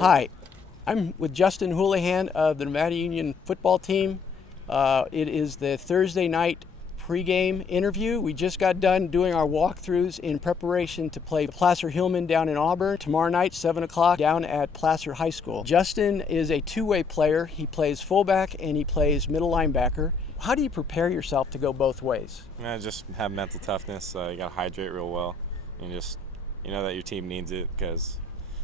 Hi, I'm with Justin Houlihan of the Nevada Union football team. It is the Thursday night pregame interview. We just got done doing our walkthroughs in preparation to play Placer-Hillman down in Auburn tomorrow night, 7 o'clock, down at Placer High School. Justin is a two-way player. He plays fullback and he plays middle linebacker. How do you prepare yourself to go both ways? Just have mental toughness. You got to hydrate real well. And just, you know that your team needs it, because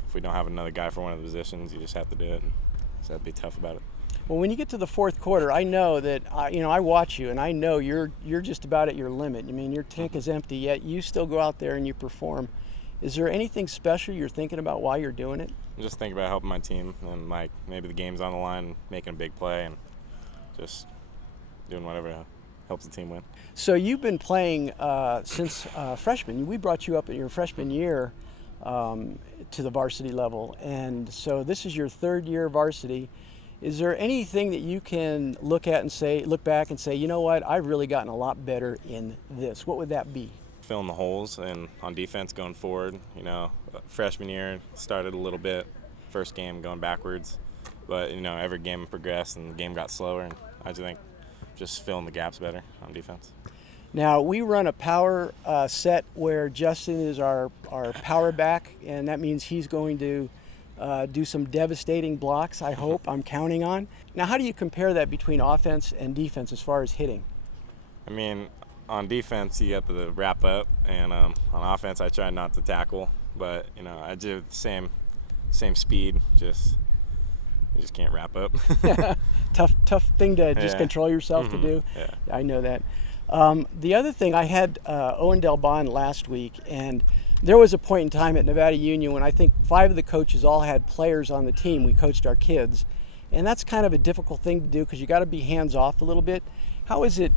if we don't have another guy for one of the positions, you just have to do it. And just have to be tough about it. Well, when you get to the fourth quarter, I know that I watch you, and I know you're just about at your limit. I mean, your tank is empty, yet you still go out there and you perform. Is there anything special you're thinking about while you're doing it? I'm just thinking about helping my team, and like maybe the game's on the line, making a big play, and just doing whatever helps the team win. So you've been playing since freshman. We brought you up in your freshman year to the varsity level, and so this is your third year varsity. Is there anything that you can look back and say, you know what, I've really gotten a lot better in this? What would that be? Filling the holes and on defense going forward. Freshman year started a little bit, first game going backwards, but every game progressed and the game got slower, and I just think just filling the gaps better on defense. Now, we run a power set where Justin is our power back, and that means he's going to do some devastating blocks, I hope. I'm counting on. Now, how do you compare that between offense and defense as far as hitting? I mean, on defense, you have to wrap up, and on offense, I try not to tackle, but I do the same speed. You just can't wrap up. Tough thing to just control yourself to do. Yeah. I know that. The other thing, I had Owen Del Bon last week, and there was a point in time at Nevada Union when I think 5 of the coaches all had players on the team. We coached our kids, and that's kind of a difficult thing to do because you got to be hands off a little bit. How is it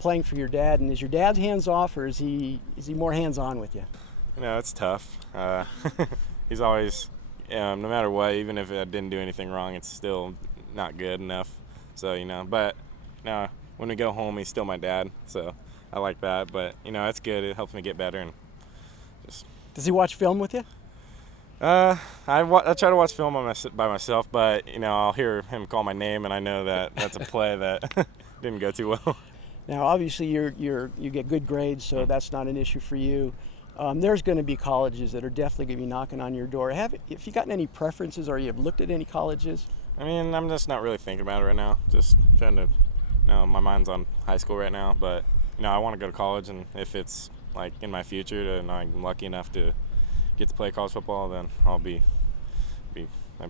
playing for your dad? And is your dad hands off, or is he more hands on with you? It's tough. He's always, no matter what, even if I didn't do anything wrong, it's still not good enough. So but when we go home, he's still my dad. So I like that. But it's good. It helps me get better and. Does he watch film with you? I try to watch film by myself, but I'll hear him call my name, and I know that that's a play that didn't go too well. Now, obviously, you get good grades, so that's not an issue for you. There's going to be colleges that are definitely going to be knocking on your door. Have you gotten any preferences, or you have looked at any colleges? I mean, I'm just not really thinking about it right now. Just trying to, my mind's on high school right now, but I want to go to college, and if it's like in my future, and I'm lucky enough to get to play college football, then that'd be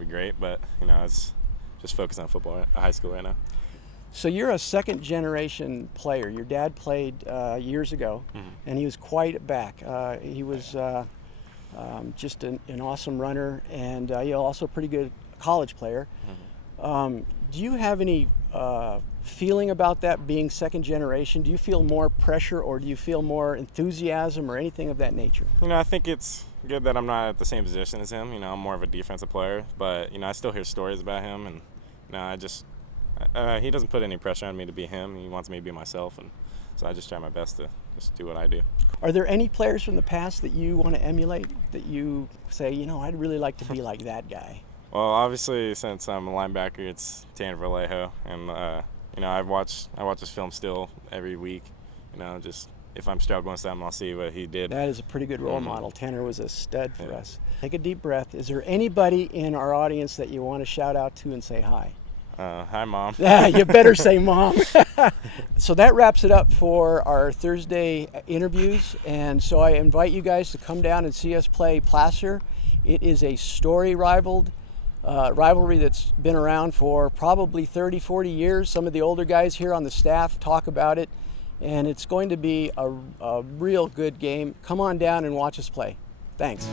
great. But it's just focused on football at high school right now. So you're a second generation player. Your dad played years ago, and he was quite a back. He was just an awesome runner, and also a pretty good college player. Do you have any feeling about that, being second generation? Do you feel more pressure, or do you feel more enthusiasm, or anything of that nature? I think it's good that I'm not at the same position as him. I'm more of a defensive player, but I still hear stories about him, and he doesn't put any pressure on me to be him. He wants me to be myself, and so I just try my best to just do what I do. Are there any players from the past that you want to emulate, that you say, I'd really like to be like that guy? Well, obviously, since I'm a linebacker, it's Tanner Vallejo, and I watch his film still every week. Just if I'm struggling with something, I'll see what he did. That is a pretty good role model. Tanner was a stud for us. Take a deep breath. Is there anybody in our audience that you want to shout out to and say hi? Hi, Mom. Yeah, you better say Mom. So that wraps it up for our Thursday interviews, and so I invite you guys to come down and see us play Placer. It is a story rivalry that's been around for probably 30, 40 years. Some of the older guys here on the staff talk about it, and it's going to be a real good game. Come on down and watch us play. Thanks.